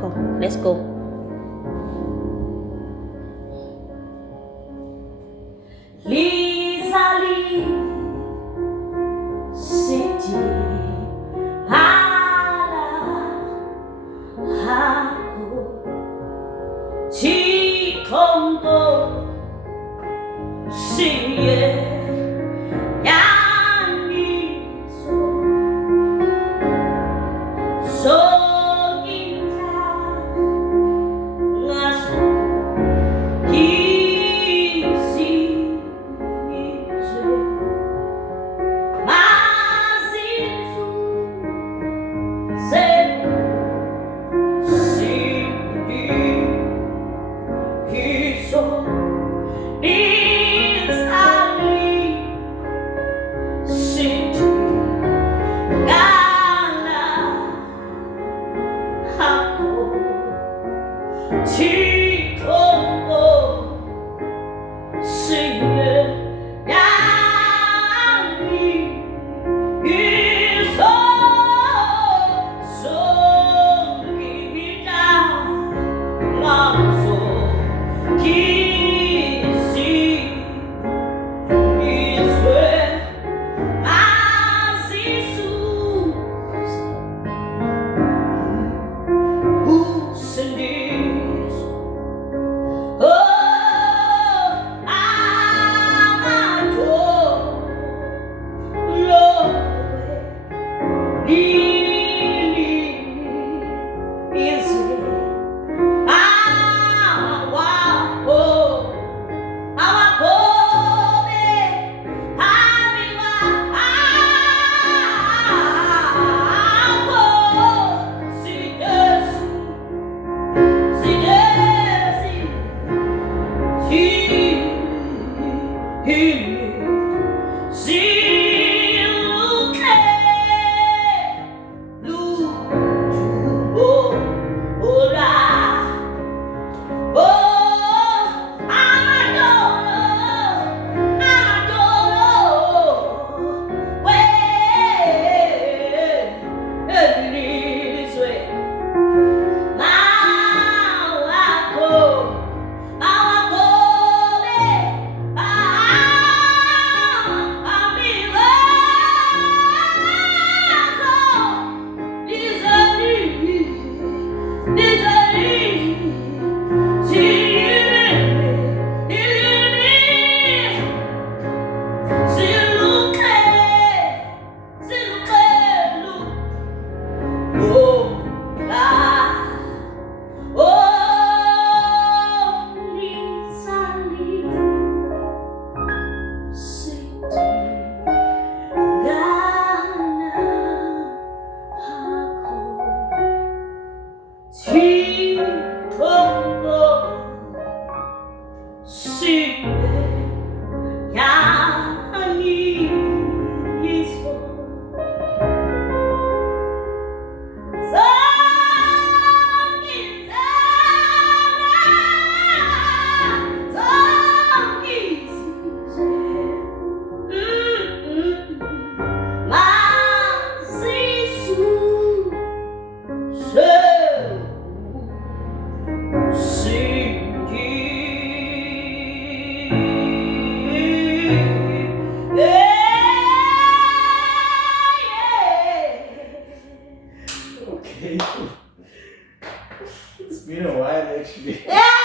Come, let's go. Lizali City Hala Hako Chikongo Siye Yaniso Soginta Ngaso Kisi Mazizu Zebu Sigi Hiso Izali City Ghana Hako Chikongo Siye Yani Iso Songita Mazo Kisi Iswe Mazisu Usendis Oh Amato Lord Lili is Awako Awakome Amiwa Ako Sidesi Sidesi Siluke Lutubo Ora Oh Amadoro Elizwe Mawako Mawakole Amiwa Lizali Siluke Oh Lizali City Ghana Hako Chikongo Siye Yani Iso Okay. It's been a while actually. Yeah.